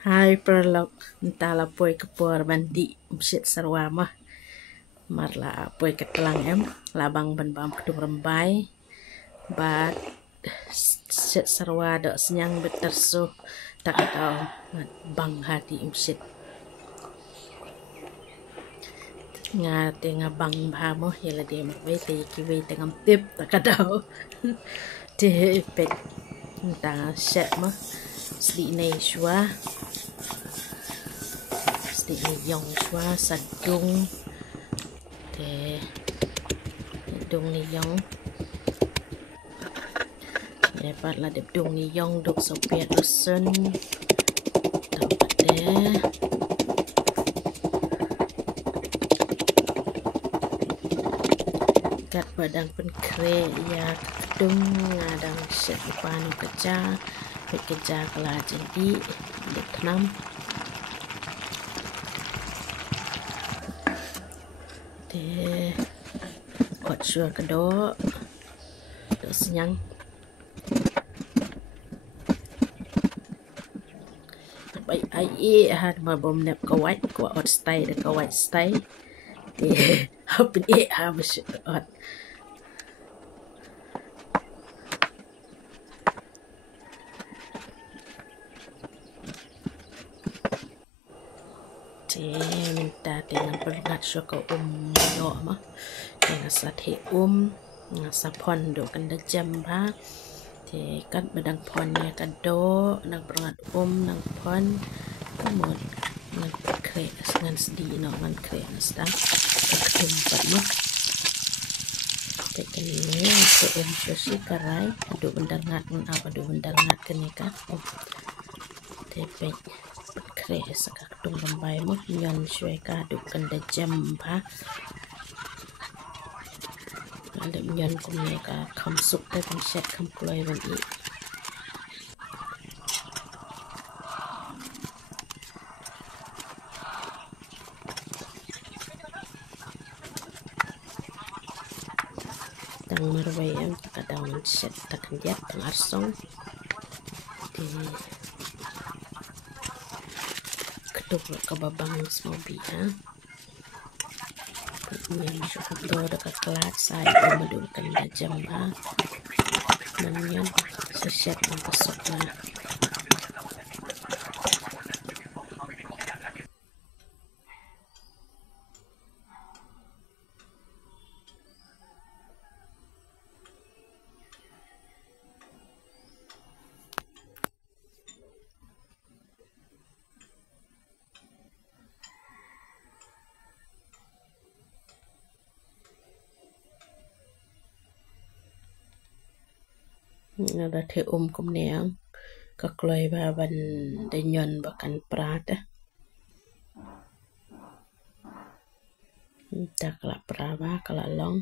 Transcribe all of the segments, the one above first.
Hai perlok entala poi kepor bandi msit sarwa mah marla poi ketelang em labang ban bam kedung rembai bat sit sarwa dok senyang betersu tak tahu bang hati msit nga te nga bang ba mo yela dia mai te kiwe te ngam tip tak tahu te pet entang set mah sli nei shwa sli yong shwa sadung te dung ni yong dapat lah dung ni yong duk sopiat rusun dapat deh kat badang pen kre ya dung ngadang set depan kerja kala jadi duk tanam te kot syua kedok duk senyang baik ai had ma bom nep kawat ko ot stay de kawat stay te hapin ha besut ot te minta dengan pergat syuka yo mah dengan sathe ngasa pon do kan da jam ba te kan badang pon ya kan do nang pergat nang pon kamot nang kre ngan sdi no ngan kre sta kum pat mah te kan ni te syusi karai do bendar ngat apa do bendar ngat kenika te pe kre sakak tung lambai mo nyan syai ka duk kan da jam ba ada nyan kum ne ka kham suk te kan set kham kloi ban i tang marwai am ka daun set takan dia tang arsong di keduk ke babang smobi ha yang cukup do dekat kelas saya mendudukan da jam ha namanya seset yang kesukna ada the kum neang ka kloi ba ban de nyon bakan prata tak la prava kala long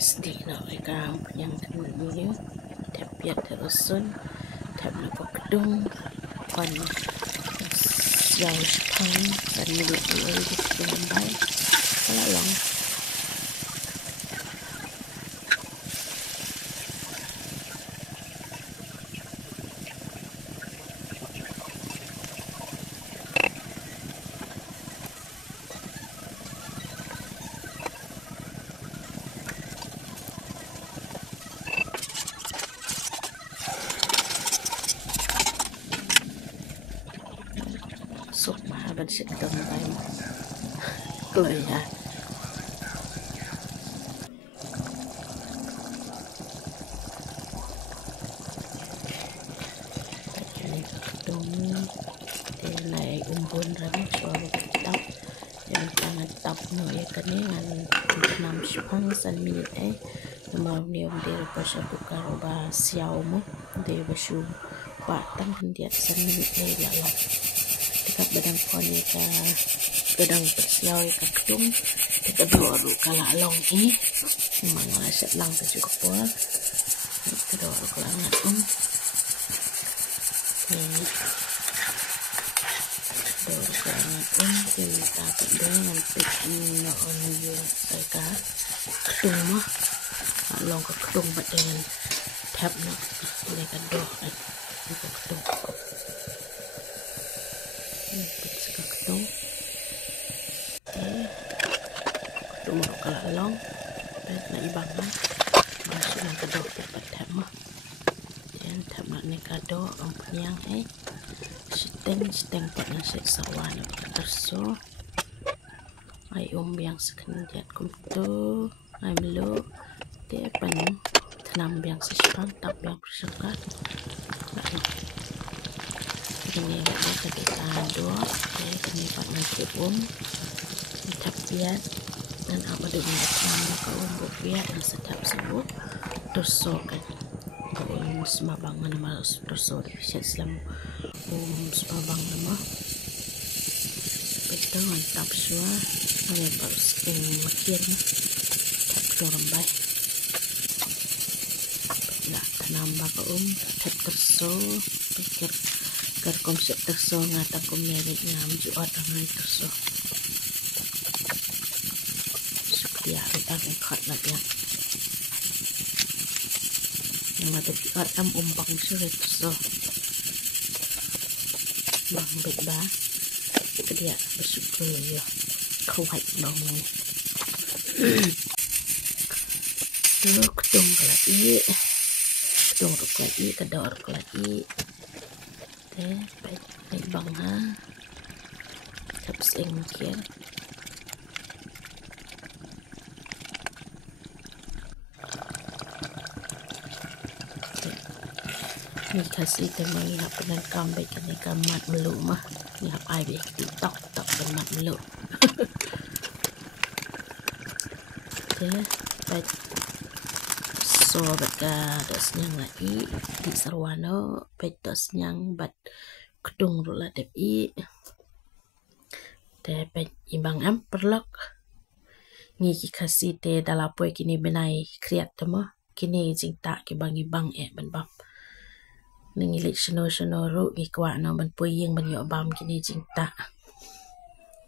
SD na ika yang kenanya tapiat terusun tap na pokdung kon siau sepang dan milik uang di lambai kala long suk mahaban sit lambai kloi ha nai umbun ram suara tap yang tangan tap no ya kene ngan nam sepang san minit nama niom dia pasal buka roba siau mo dia basu batang dia san minit lala dekat badang pon ya ka badang siau ya ka ketung dekat dua kala long ini Mga set lang sa cukup po. Kedua kelangan Kedua kelangan kita dengan pikno on yung ka ketung mah long ke ketung bat dengan tab no ini kan doh ay ketung ketung ketung kalalong na ibang na masuk yang kedua dapat tab mah dan tab nak ni kado ang penyang steng tak nang set sawan terso ay yang sekendiat kumto ay melo te pan tanam yang sesepang tak yang bersekat ini ada kita dua ini pak nanti tapiat dan apa dengan tanam ke biar yang sedap sebut terso kan semabang nama terso bisa selam semabang nama betul mantap semua saya harus makin tak dorong nak nambah ke tak terso pikir ker konsep terso ngata ko merit ngam juat ang terso sekia ang kat na yan yang ada kat am umpang sulit terso bang bet ba dia bersyukur ya kuat dong ketung lagi ketung lagi kedor lagi baik bang ha tapos mungkin ni kasih teman nak penan kambing ni kamat melu mah ni hap ai be TikTok tak penan melu baik so baka dos nyang lagi di sarwano baik dos nyang bat kedung rula depi te baik ibang am perlok ni kasih te dalapoi kini benai kriat temo kini jing tak ki bang ibang ben bam nengilik seno ru ngi kwa no ban puying ban yo bam kini jing tak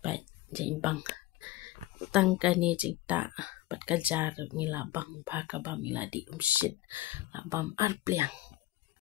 baik jing bang tangka ni jing tak bat kajar ngi labang ba ka bam iladi shit labam ar pliang